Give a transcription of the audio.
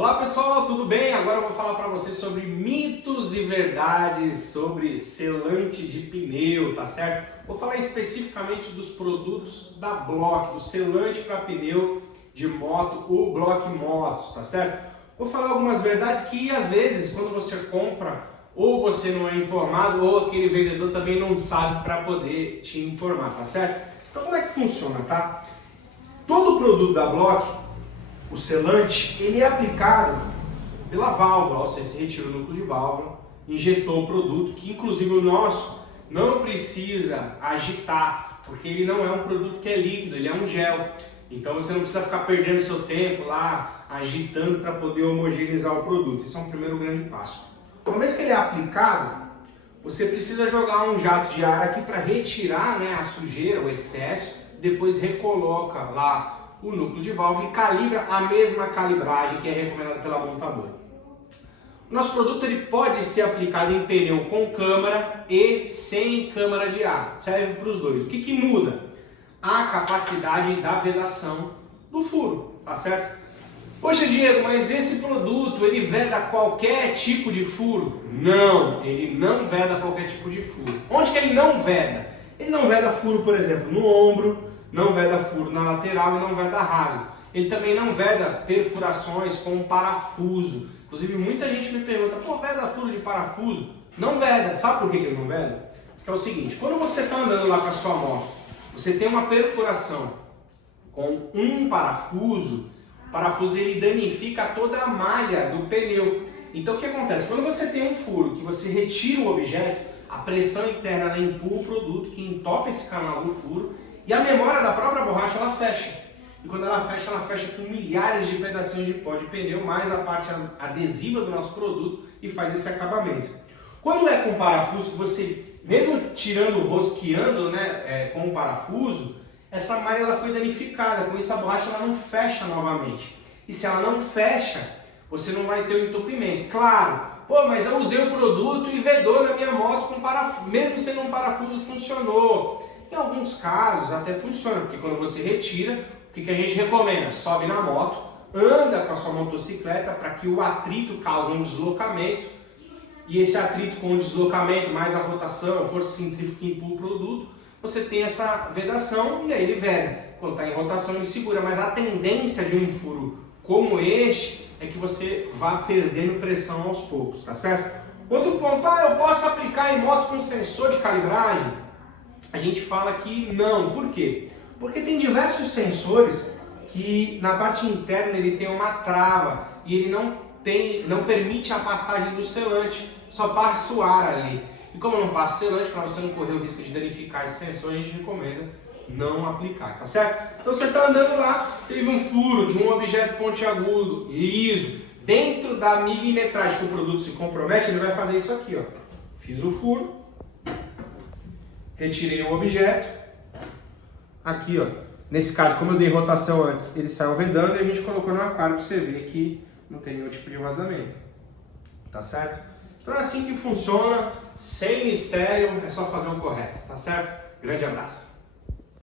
Olá pessoal, tudo bem? Agora eu vou falar para vocês sobre mitos e verdades sobre selante de pneu, tá certo? Vou falar especificamente dos produtos da Block, do selante para pneu de moto, o Block Motos, tá certo? Vou falar algumas verdades que às vezes quando você compra ou você não é informado ou aquele vendedor também não sabe para poder te informar, tá certo? Então como é que funciona, tá? Todo produto da Block, o selante, ele é aplicado pela válvula, ou seja, você retira o núcleo de válvula, injetou o produto, que inclusive o nosso não precisa agitar, porque ele não é um produto que é líquido, ele é um gel. Então você não precisa ficar perdendo seu tempo lá, agitando para poder homogeneizar o produto. Esse é um primeiro grande passo. Uma vez que ele é aplicado, você precisa jogar um jato de ar aqui para retirar, né, a sujeira, o excesso, depois recoloca lá o núcleo de válvula e calibra a mesma calibragem que é recomendada pela montadora. O nosso produto ele pode ser aplicado em pneu com câmara e sem câmara de ar, serve para os dois. O que muda? A capacidade da vedação do furo, tá certo? Poxa Diego, mas esse produto ele veda qualquer tipo de furo? Não, ele não veda qualquer tipo de furo. Onde que ele não veda? Ele não veda furo, por exemplo, no ombro, não veda furo na lateral e não veda rasgo. Ele também não veda perfurações com parafuso. Inclusive muita gente me pergunta, pô, veda furo de parafuso? Não veda. Sabe por que ele não veda? Porque é o seguinte, quando você está andando lá com a sua moto, você tem uma perfuração com um parafuso, o parafuso ele danifica toda a malha do pneu. Então o que acontece? Quando você tem um furo que você retira o objeto, a pressão interna ela empurra o produto que entope esse canal do furo e a memória da própria borracha ela fecha. E quando ela fecha com milhares de pedacinhos de pó de pneu, mais a parte adesiva do nosso produto e faz esse acabamento. Quando é com parafuso, você, mesmo tirando, rosqueando, né, com o parafuso, essa malha ela foi danificada, com isso a borracha ela não fecha novamente. E se ela não fecha, você não vai ter o entupimento. Claro, pô, mas eu usei o produto e vedou na minha moto com parafuso, mesmo sendo um parafuso funcionou. Em alguns casos até funciona, porque quando você retira, o que a gente recomenda? Sobe na moto, anda com a sua motocicleta para que o atrito cause um deslocamento e esse atrito com o deslocamento, mais a rotação, a força centrífuga que empurra o produto, você tem essa vedação e aí ele veda. Quando está em rotação ele segura, mas a tendência de um furo como este é que você vá perdendo pressão aos poucos, tá certo? Outro ponto, eu posso aplicar em moto com sensor de calibragem? A gente fala que não. Por quê? Porque tem diversos sensores que na parte interna ele tem uma trava e ele não permite a passagem do selante, só passa o ar ali. E como não passa o selante, para você não correr o risco de danificar esse sensor, a gente recomenda não aplicar, tá certo? Então você está andando lá, teve um furo de um objeto pontiagudo, liso, dentro da milimetragem que o produto se compromete, ele vai fazer isso aqui, ó. Fiz o furo, retirei o objeto, aqui ó, nesse caso como eu dei rotação antes, ele saiu vedando e a gente colocou no aquário para você ver que não tem nenhum tipo de vazamento, tá certo? Então é assim que funciona, sem mistério, é só fazer o correto, tá certo? Grande abraço!